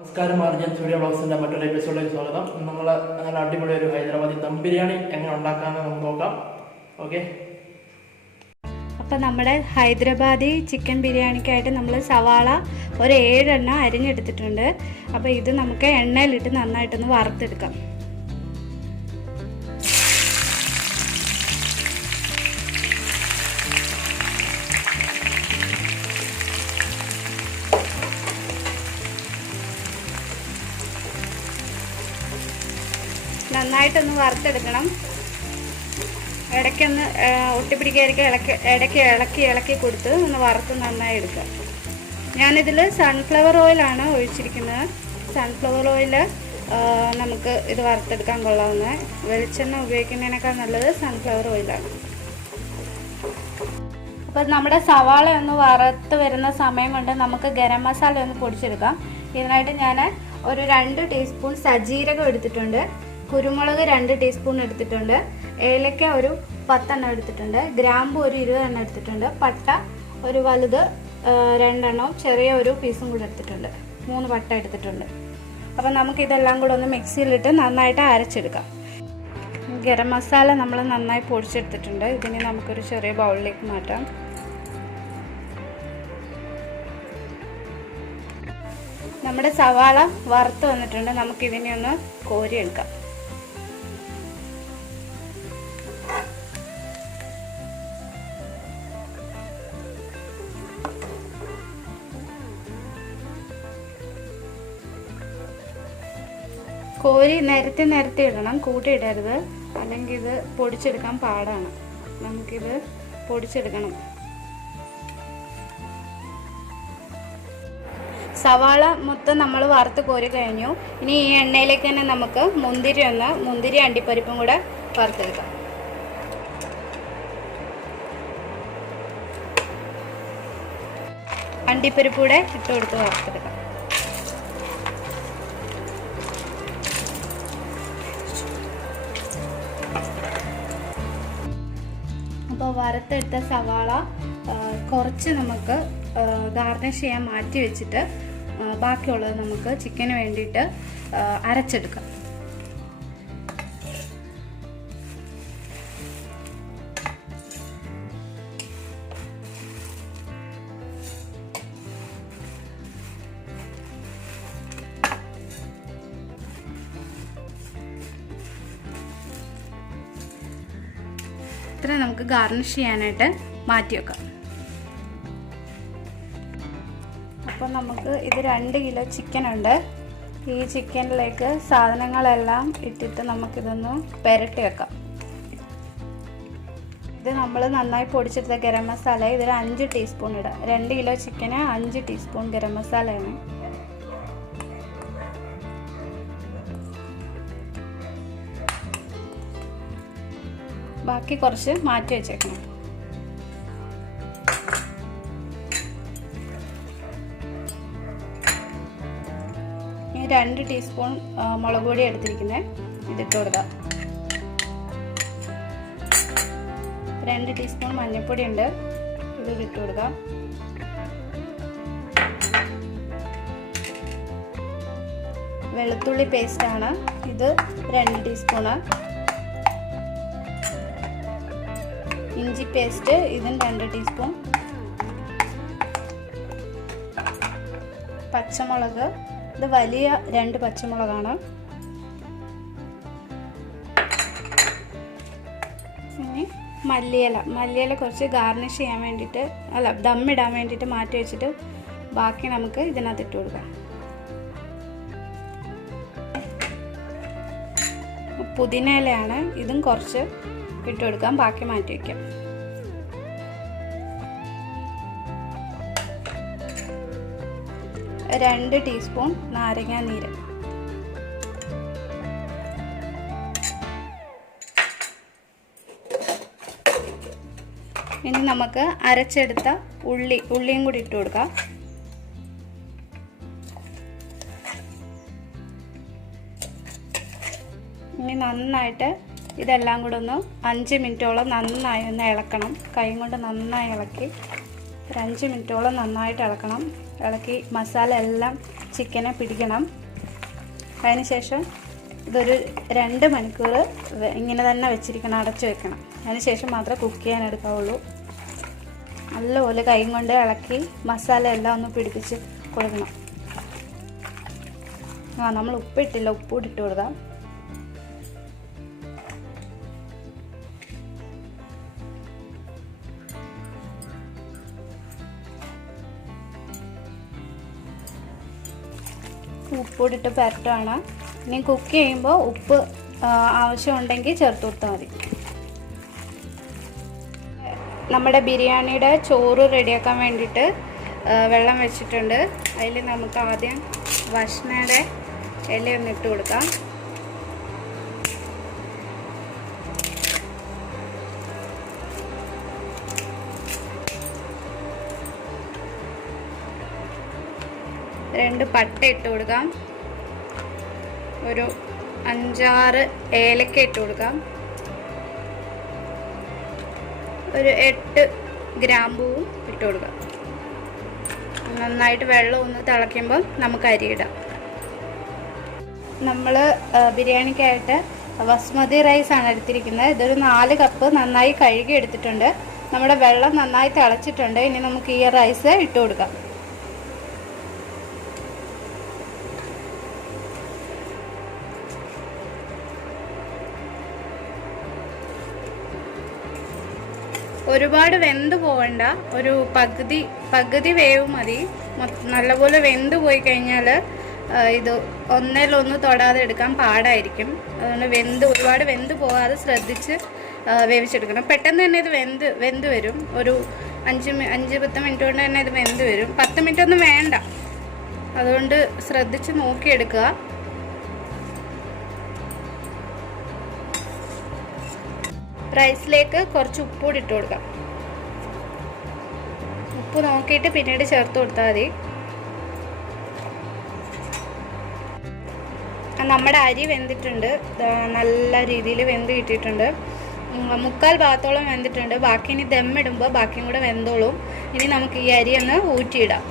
നമസ്കാരം, ഞാൻ സൂര്യ ബ്ലോഗ്സിൻ്റെ മറ്റൊരു എപ്പിസോഡിലേക്ക് സ്വാഗതം. നല്ല അടിപൊളി ഒരു ഹൈദരാബാദി ദം ബിരിയാണി എങ്ങനെ ഉണ്ടാക്കാമെന്ന് നമുക്ക് നോക്കാം. ഓക്കെ, അപ്പോൾ നമ്മുടെ ഹൈദരാബാദി ചിക്കൻ ബിരിയാണിക്കായിട്ട് നമ്മൾ സവാള ഒരു 7 എണ്ണം അരിഞ്ഞെടുത്തിട്ടുണ്ട്. അപ്പോൾ ഇത് നമുക്ക് എണ്ണയിലിട്ട് നന്നായിട്ടൊന്ന് വറുത്തെടുക്കാം. നന്നായിട്ടൊന്ന് വറുത്തെടുക്കണം. ഇടയ്ക്കൊന്ന് ഒട്ടിപ്പിടിക്കാതിരിക്കുക, ഇടയ്ക്ക് കൊടുത്ത് ഒന്ന് വറുത്ത് നന്നായി എടുക്കുക. ഞാനിതിൽ സൺഫ്ലവർ ഓയിലാണ് ഒഴിച്ചിരിക്കുന്നത്. സൺഫ്ലവർ ഓയിൽ നമുക്ക് ഇത് വറുത്തെടുക്കാൻ കൊള്ളാവുന്ന, വെളിച്ചെണ്ണ ഉപയോഗിക്കുന്നതിനേക്കാൾ നല്ലത് സൺഫ്ലവർ ഓയിലാണ്. അപ്പോൾ നമ്മുടെ സവാള ഒന്ന് വറുത്ത് വരുന്ന സമയം കൊണ്ട് നമുക്ക് ഗരം മസാല ഒന്ന് പൊടിച്ചെടുക്കാം. ഇതിനായിട്ട് ഞാൻ ഒരു 2 ടീസ്പൂൺ സജീരകം എടുത്തിട്ടുണ്ട്, കുരുമുളക് 2 ടീസ്പൂൺ എടുത്തിട്ടുണ്ട്, ഏലക്ക ഒരു 10 എണ്ണം എടുത്തിട്ടുണ്ട്, ഗ്രാമ്പു ഒരു 20 എണ്ണം എടുത്തിട്ടുണ്ട്, പട്ട ഒരു വലുത് 2 എണ്ണവും ചെറിയ ഒരു പീസും കൂടെ എടുത്തിട്ടുണ്ട്, 3 പട്ട എടുത്തിട്ടുണ്ട്. അപ്പം നമുക്കിതെല്ലാം കൂടെ ഒന്ന് മിക്സിയിലിട്ട് നന്നായിട്ട് അരച്ചെടുക്കാം. ഗരം മസാല നമ്മൾ നന്നായി പൊടിച്ചെടുത്തിട്ടുണ്ട്. ഇതിനെ നമുക്കൊരു ചെറിയ ബൗളിലേക്ക് മാറ്റാം. നമ്മുടെ സവാള വറുത്ത് വന്നിട്ടുണ്ട്. നമുക്കിതിനെ ഒന്ന് കോരിയെടുക്കാം. കോരി നിരത്തി ഇടണം, കൂട്ടിയിടരുത്, അല്ലെങ്കിൽ ഇത് പൊടിച്ചെടുക്കാൻ പാടാണ്. നമുക്കിത് പൊടിച്ചെടുക്കണം. സവാള മൊത്തം നമ്മൾ വറുത്ത് കോരി കഴിഞ്ഞു. ഇനി ഈ എണ്ണയിലേക്ക് തന്നെ നമുക്ക് മുന്തിരി അണ്ടിപ്പരിപ്പും കൂടെ വറുത്തെടുക്കാം. അണ്ടിപ്പരിപ്പ് കൂടെ ഇട്ട് കൊടുത്ത് വറുത്തെടുക്കാം. അപ്പോൾ വറുത്തെടുത്ത സവാള കുറച്ച് നമുക്ക് ഗാർണിഷ് ചെയ്യാൻ മാറ്റി വെച്ചിട്ട് ബാക്കിയുള്ളത് നമുക്ക് ചിക്കന് വേണ്ടിയിട്ട് അരച്ചെടുക്കാം. ഇത്ര നമുക്ക് ഗാർണിഷ് ചെയ്യാനായിട്ട് മാറ്റി വെക്കാം. അപ്പോൾ നമുക്ക് ഇത് 2 കിലോ ചിക്കൻ ഉണ്ട്. ഈ ചിക്കനിലേക്ക് സാധനങ്ങളെല്ലാം ഇട്ടിട്ട് നമുക്കിതൊന്ന് പുരട്ടി വെക്കാം. ഇത് നമ്മൾ നന്നായി പൊടിച്ചെടുത്ത ഗരം മസാല ഇതിൽ 5 ടീസ്പൂൺ ഇടാം. 2 കിലോ ചിക്കന് 5 ടീസ്പൂൺ ഗരം മസാലയാണ്. ബാക്കി കുറച്ച് മാറ്റി വെച്ചേക്കണം. ഈ 2 ടീസ്പൂൺ മുളക് പൊടി എടുത്തിരിക്കുന്നത് ഇതിട്ട് കൊടുക്കാം. 2 ടീസ്പൂൺ മഞ്ഞൾപ്പൊടി ഉണ്ട്, ഇത് ഇട്ട് കൊടുക്കാം. വെളുത്തുള്ളി പേസ്റ്റാണ്, ഇത് 2 ടീസ്പൂണ്. ഇഞ്ചി പേസ്റ്റ് ഇതും 2 ടീസ്പൂൺ. പച്ചമുളക് ഇത് വലിയ 2 പച്ചമുളകാണ്. ഇനി മല്ലിയില കുറച്ച് ഗാർണിഷ് ചെയ്യാൻ വേണ്ടിയിട്ട്, ദമ്മിടാൻ വേണ്ടിയിട്ട് മാറ്റി വെച്ചിട്ട് ബാക്കി നമുക്ക് ഇതിനകത്ത് ഇട്ട് കൊടുക്കാം. പുതിന ഇലയാണ്, ഇതും കുറച്ച് ഇട്ട് കൊടുക്കാം, ബാക്കി മാറ്റി വയ്ക്കാം. രണ്ട് ടീസ്പൂൺ നാരങ്ങ നീര്. ഇനി നമുക്ക് അരച്ചെടുത്ത ഉള്ളിയും കൂടി ഇട്ട് കൊടുക്കാം. ഇനി നന്നായിട്ട് ഇതെല്ലാം കൂടെ ഒന്ന് 5 മിനിറ്റോളം നന്നായി ഒന്ന് ഇളക്കണം. കൈ കൊണ്ട് നന്നായി ഇളക്കി 5 മിനിറ്റോളം നന്നായിട്ട് ഇളക്കണം. ഇളക്കി മസാല എല്ലാം ചിക്കനെ പിടിക്കണം. അതിനുശേഷം ഇതൊരു 2 മണിക്കൂർ ഇങ്ങനെ തന്നെ വെച്ചിരിക്കണം, അടച്ചു വെക്കണം. അതിനുശേഷം മാത്രമേ കുക്ക് ചെയ്യാൻ എടുക്കാവുള്ളൂ. നല്ലപോലെ കൈ കൊണ്ട് ഇളക്കി മസാല എല്ലാം ഒന്ന് പിടിപ്പിച്ച് കൊടുക്കണം. നമ്മൾ ഉപ്പിട്ടില്ല, ഉപ്പ് ഇട്ട് കൊടുക്കാം. ഉപ്പിട്ടിട്ട് പരട്ടാണ്. ഇനി കുക്ക് ചെയ്യുമ്പോൾ ഉപ്പ് ആവശ്യമുണ്ടെങ്കിൽ ചേർത്ത് കൊടുത്താൽ മതി. നമ്മുടെ ബിരിയാണിയുടെ ചോറ് റെഡിയാക്കാൻ വേണ്ടിയിട്ട് വെള്ളം വെച്ചിട്ടുണ്ട്. അതിൽ നമുക്ക് ആദ്യം വഷ്ണയുടെ ഇലയൊന്ന് ഇട്ട് കൊടുക്കാം. രണ്ട് പട്ട ഇട്ട് കൊടുക്കാം. ഒരു 5-6 ഏലക്ക ഇട്ട് കൊടുക്കാം. ഒരു 8 ഗ്രാമ്പൂവും ഇട്ട് കൊടുക്കാം. നന്നായിട്ട് വെള്ളം ഒന്ന് തിളയ്ക്കുമ്പം നമുക്ക് അരിയിടാം. നമ്മൾ ബിരിയാണിക്കായിട്ട് ബസ്മതി റൈസാണ് എടുത്തിരിക്കുന്നത്. ഇതൊരു 4 കപ്പ് നന്നായി കഴുകി എടുത്തിട്ടുണ്ട്. നമ്മുടെ വെള്ളം നന്നായി തിളച്ചിട്ടുണ്ട്. ഇനി നമുക്ക് ഈ റൈസ് ഇട്ട് കൊടുക്കാം. ഒരുപാട് വെന്ത് പോകണ്ട, ഒരു പകുതി വേവ് മതി. നല്ലപോലെ വെന്ത് പോയി കഴിഞ്ഞാൽ ഇത് ഒന്നിലൊന്ന് തൊടാതെ എടുക്കാൻ പാടായിരിക്കും. അതുകൊണ്ട് ഒരുപാട് വെന്ത് പോകാതെ ശ്രദ്ധിച്ച് വേവിച്ചെടുക്കണം. പെട്ടെന്ന് തന്നെ ഇത് വെന്ത് വരും. ഒരു 5-10 മിനിറ്റ് കൊണ്ട് തന്നെ ഇത് വെന്ത് വരും. 10 മിനിറ്റ് ഒന്നും വേണ്ട. അതുകൊണ്ട് ശ്രദ്ധിച്ച് നോക്കിയെടുക്കുക. റൈസിലേക്ക് കുറച്ച് ഉപ്പ് കൂടി ഇട്ട് കൊടുക്കാം. ഉപ്പ് നോക്കിയിട്ട് പിന്നീട് ചേർത്ത് കൊടുത്താൽ മതി. നമ്മുടെ അരി വെന്തിട്ടുണ്ട്. നല്ല രീതിയിൽ വെന്ത് കിട്ടിയിട്ടുണ്ട്. 3/4 ഭാഗത്തോളം വെന്തിട്ടുണ്ട്. ബാക്കി ഇനി ദമ്മിടുമ്പോൾ ബാക്കിയും കൂടെ വെന്തോളും. ഇനി നമുക്ക് ഈ അരി ഒന്ന് ഊറ്റിയിടാം.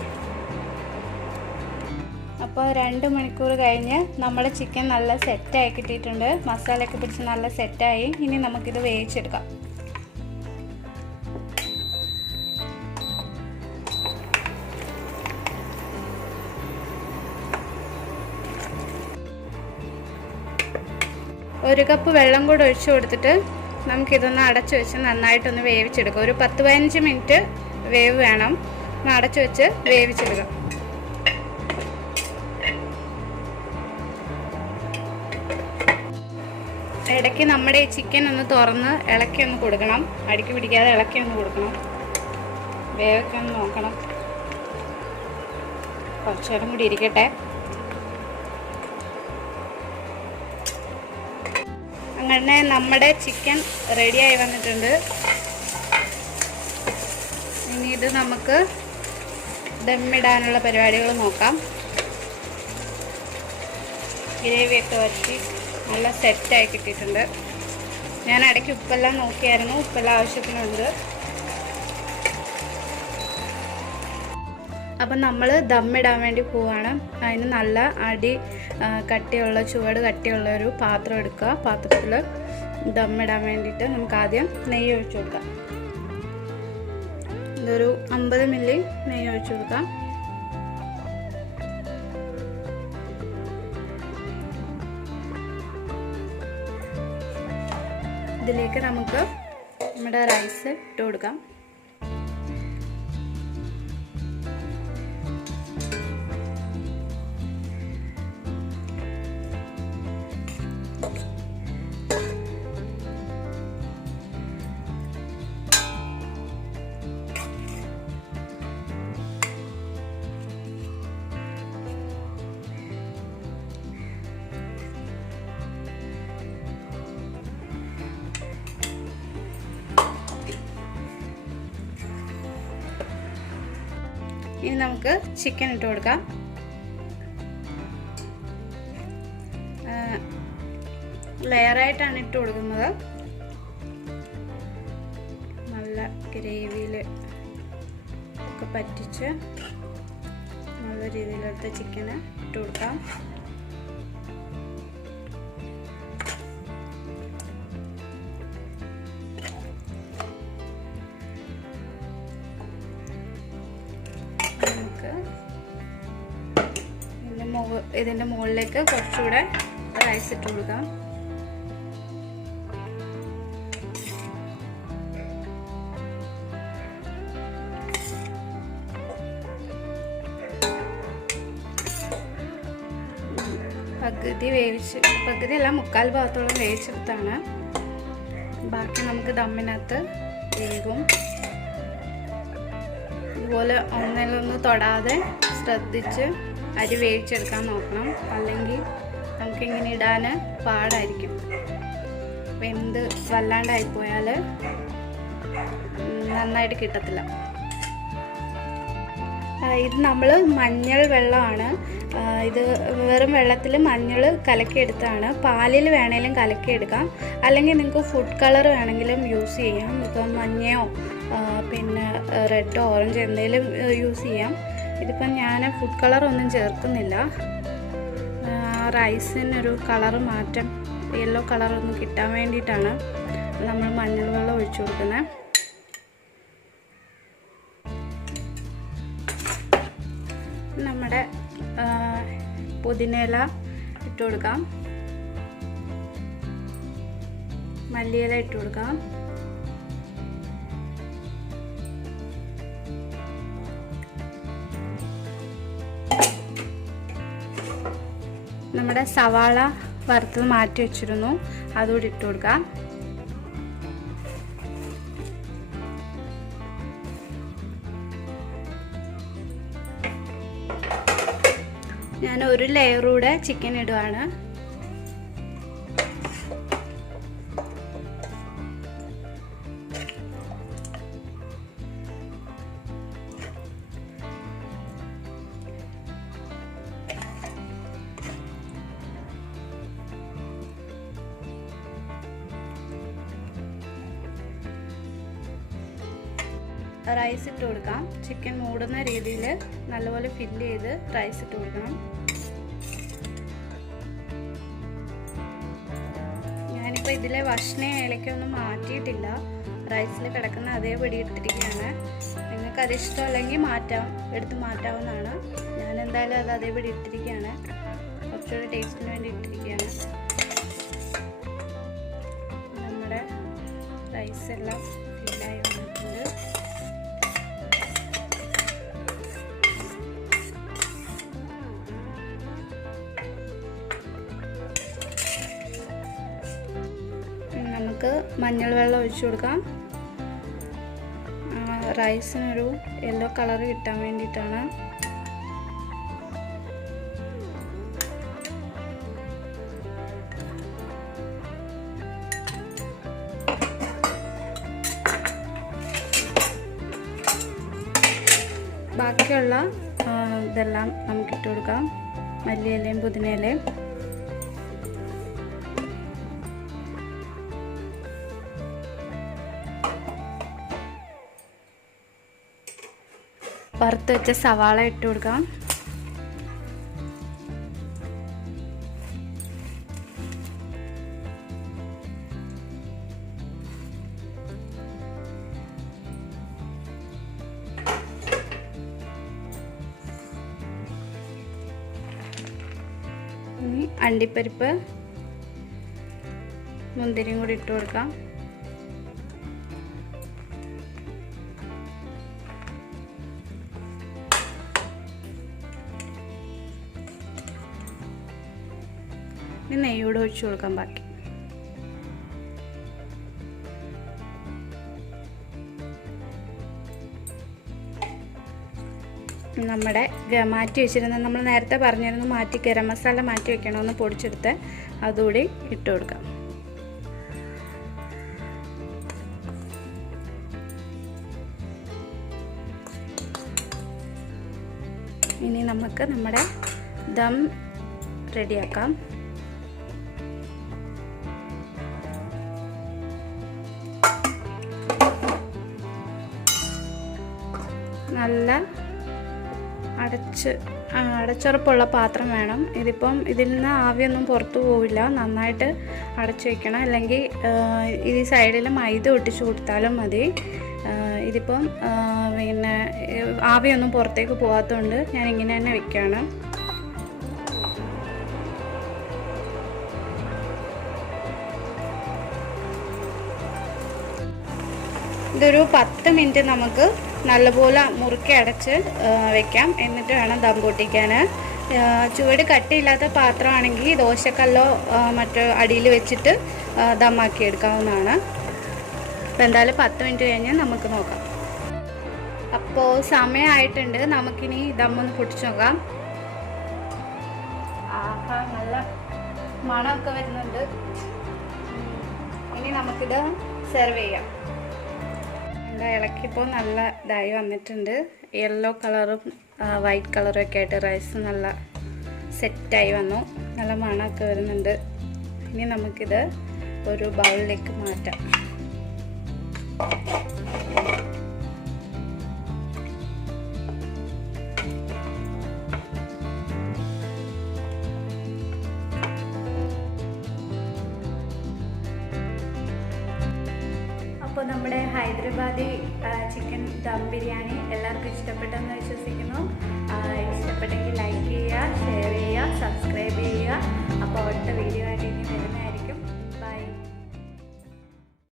അപ്പോൾ 2 മണിക്കൂർ കഴിഞ്ഞ് നമ്മുടെ ചിക്കൻ നല്ല സെറ്റായി കിട്ടിയിട്ടുണ്ട്. മസാലയൊക്കെ പിടിച്ച് നല്ല സെറ്റായി. ഇനി നമുക്കിത് വേവിച്ചെടുക്കാം. ഒരു കപ്പ് വെള്ളം കൂടെ ഒഴിച്ചു കൊടുത്തിട്ട് നമുക്കിതൊന്ന് അടച്ചു വെച്ച് നന്നായിട്ടൊന്ന് വേവിച്ചെടുക്കാം. ഒരു 10-15 മിനിറ്റ് വേവ് വേണം. ഒന്ന് അടച്ചു വെച്ച് വേവിച്ചെടുക്കാം. ഇടയ്ക്ക് നമ്മുടെ ഈ ചിക്കൻ ഒന്ന് തുറന്ന് ഇളക്കി ഒന്ന് കൊടുക്കണം. അടിക്ക് പിടിക്കാതെ ഇളക്കി ഒന്ന് കൊടുക്കണം. വേവൊക്കെ ഒന്ന് നോക്കണം. കുറച്ച് നേരം കൂടി ഇരിക്കട്ടെ. അങ്ങനെ നമ്മുടെ ചിക്കൻ റെഡിയായി വന്നിട്ടുണ്ട്. ഇനി ഇത് നമുക്ക് ദമ്മിടാനുള്ള പരിപാടികൾ നോക്കാം. ഗ്രേവിയൊക്കെ വറ്റി നല്ല സെറ്റായി കിട്ടിയിട്ടുണ്ട്. ഞാൻ ഇടയ്ക്ക് ഉപ്പെല്ലാം നോക്കിയായിരുന്നു. ഉപ്പെല്ലാം ആവശ്യത്തിനുണ്ട്. അപ്പം നമ്മൾ ദമ്മിടാൻ വേണ്ടി പോവാണ്. അതിന് നല്ല ചുവട് കട്ടിയുള്ള ഒരു പാത്രം എടുക്കുക. പാത്രത്തിൽ ദമ്മിടാൻ വേണ്ടിയിട്ട് നമുക്ക് ആദ്യം നെയ്യ് ഒഴിച്ചു കൊടുക്കാം. ഇതൊരു 50 മില്ലി നെയ്യ് ഒഴിച്ചു കൊടുക്കാം. ഇതിലേക്ക് നമുക്ക് നമ്മുടെ റൈസ് ഇട്ട് കൊടുക്കാം. ഇനി നമുക്ക് ചിക്കൻ ഇട്ട് കൊടുക്കാം. ലെയറായിട്ടാണ് ഇട്ട് കൊടുക്കുന്നത്. നല്ല ഗ്രേവിയിൽ ഒക്കെ പറ്റിച്ച് നല്ല നല്ല രീതിയിലെടുത്ത് ചിക്കന് ഇട്ട് കൊടുക്കാം. നമുക്ക് ഇതിൻ്റെ മുകളിലേക്ക് കുറച്ചുകൂടെ റൈസ് ഇട്ട് കൊടുക്കാം. പകുതിയല്ല, 3/4 ഭാഗത്തോളം വേവിച്ചെടുത്താണ്. ബാക്കി നമുക്ക് ദമ്മിനകത്ത് വേകും. ഇതുപോലെ ഒന്നിലൊന്ന് തൊടാതെ ശ്രദ്ധിച്ച് അരി വേവിച്ചെടുക്കാൻ നോക്കണം, അല്ലെങ്കിൽ നമുക്കിങ്ങനെ ഇടാൻ പാടായിരിക്കും. വെന്ത് വല്ലാണ്ടായിപ്പോയാൽ നന്നായിട്ട് കിട്ടത്തില്ല. ഇത് നമ്മൾ മഞ്ഞൾ വെള്ളമാണ്, ഇത് വെറും വെള്ളത്തിൽ മഞ്ഞൾ കലക്കിയെടുത്താണ്. പാലിൽ വേണമെങ്കിലും കലക്കിയെടുക്കാം, അല്ലെങ്കിൽ നിങ്ങൾക്ക് ഫുഡ് കളർ വേണമെങ്കിലും യൂസ് ചെയ്യാം. ഇപ്പം മഞ്ഞയോ പിന്നെ റെഡോ ഓറഞ്ച് എന്തെങ്കിലും യൂസ് ചെയ്യാം. ഇതിപ്പം ഞാൻ ഫുഡ് കളറൊന്നും ചേർക്കുന്നില്ല. റൈസിനൊരു കളറ് മാറ്റം, യെല്ലോ കളറൊന്നും കിട്ടാൻ വേണ്ടിയിട്ടാണ് നമ്മൾ മഞ്ഞൾ വെള്ളം ഒഴിച്ചു കൊടുക്കുന്നത്. നമ്മുടെ പുതിനയില ഇട്ട് കൊടുക്കാം, മല്ലിയില ഇട്ട് കൊടുക്കാം, നമ്മുടെ സവാള വറുത്തത് മാറ്റി വെച്ചിരുന്നു, അതുകൂടി ഇട്ട് കൊടുക്കാം. ഞാൻ ഒരു ലെയറൂടെ ചിക്കൻ ഇടുവാണ്. റൈസ് ഇട്ട് കൊടുക്കാം. ചിക്കൻ മൂടുന്ന രീതിയിൽ നല്ലപോലെ ഫില്ല് ചെയ്ത് റൈസ് ഇട്ട് കൊടുക്കണം. ഞാനിപ്പോൾ ഇതിലെ വഷ്ണ ഏലക്കൊന്നും മാറ്റിയിട്ടില്ല, റൈസിൽ കിടക്കുന്ന അതേപടി എടുത്തിരിക്കുകയാണ്. നിങ്ങൾക്ക് അത് ഇഷ്ടമല്ലെങ്കിൽ എടുത്ത് മാറ്റാവുന്നതാണ്. ഞാൻ എന്തായാലും അത് അതേപടി ഇട്ടിരിക്കുകയാണ്, കുറച്ചുകൂടി ടേസ്റ്റിന് വേണ്ടി ഇട്ടിരിക്കുകയാണ്. നമ്മുടെ റൈസ് എല്ലാം ഫില്ലായി വന്നിട്ടുണ്ട്. നമുക്ക് മഞ്ഞൾ വെള്ളം ഒഴിച്ചു കൊടുക്കാം. റൈസിനൊരു യെല്ലോ കളർ കിട്ടാൻ വേണ്ടിയിട്ടാണ്. ബാക്കിയുള്ള ഇതെല്ലാം നമുക്ക് ഇട്ട് കൊടുക്കാം, മല്ലിയിലയും പുതിനയിലയും. വറുത്ത് വെച്ച സവാള ഇട്ട് കൊടുക്കാം. ഇനി അണ്ടിപ്പരിപ്പ് മുന്തിരിയും കൂടി ഇട്ട് കൊടുക്കാം. നെയ്യോട് ഒഴിച്ചു കൊടുക്കാം. ബാക്കി നമ്മുടെ മാറ്റി വെച്ചിരുന്ന, നമ്മൾ നേരത്തെ പറഞ്ഞിരുന്നു ഗരം മസാല മാറ്റി വെക്കണമെന്ന് പൊടിച്ചെടുത്ത് അതുകൂടി ഇട്ട് കൊടുക്കാം. ഇനി നമുക്ക് നമ്മുടെ ദം റെഡിയാക്കാം. നല്ല അടച്ചുറപ്പുള്ള പാത്രം വേണം. ഇതിൽ നിന്ന് ആവിയൊന്നും പുറത്തു പോവില്ല. നന്നായിട്ട് അടച്ചു വയ്ക്കണം, അല്ലെങ്കിൽ ഈ സൈഡിൽ മൈദ ഒട്ടിച്ചു കൊടുത്താലും മതി. ഇതിപ്പം പിന്നെ ആവിയൊന്നും പുറത്തേക്ക് പോകാത്തതുകൊണ്ട് ഞാൻ ഇങ്ങനെ തന്നെ വെക്കുകയാണ്. ഇതൊരു 10 മിനിറ്റ് നമുക്ക് നല്ലപോലെ മുറുക്കി അടച്ച് വെക്കാം. എന്നിട്ട് വേണം ദം പൊട്ടിക്കാൻ. ചുവട് കട്ടിയില്ലാത്ത പാത്രമാണെങ്കിൽ ദോശക്കല്ലോ മറ്റോ അടിയിൽ വെച്ചിട്ട് ദമ്മാക്കി എടുക്കാവുന്നതാണ്. അപ്പോൾ എന്തായാലും 10 മിനിറ്റ് കഴിഞ്ഞ് നമുക്ക് നോക്കാം. അപ്പോൾ സമയമായിട്ടുണ്ട്. നമുക്കിനി ദമ്മൊന്ന് പൊട്ടിച്ച് നോക്കാം. ആഹാ, നല്ല മണമൊക്കെ വരുന്നുണ്ട്. ഇനി നമുക്കിത് സെർവ് ചെയ്യാം. ഇളക്കിപ്പോൾ നല്ല ഇതായി വന്നിട്ടുണ്ട്. യെല്ലോ കളറും വൈറ്റ് കളറും ഒക്കെ ആയിട്ട് റൈസ് നല്ല സെറ്റായി വന്നു. നല്ല മണമൊക്കെ വരുന്നുണ്ട്. ഇനി നമുക്കിത് ഒരു ബൗളിലേക്ക് മാറ്റാം. അപ്പോൾ നമ്മുടെ ഹൈദരാബാദി ചിക്കൻ ദം ബിരിയാണി എല്ലാവർക്കും ഇഷ്ടപ്പെട്ടെന്ന് വിശ്വസിക്കുന്നു.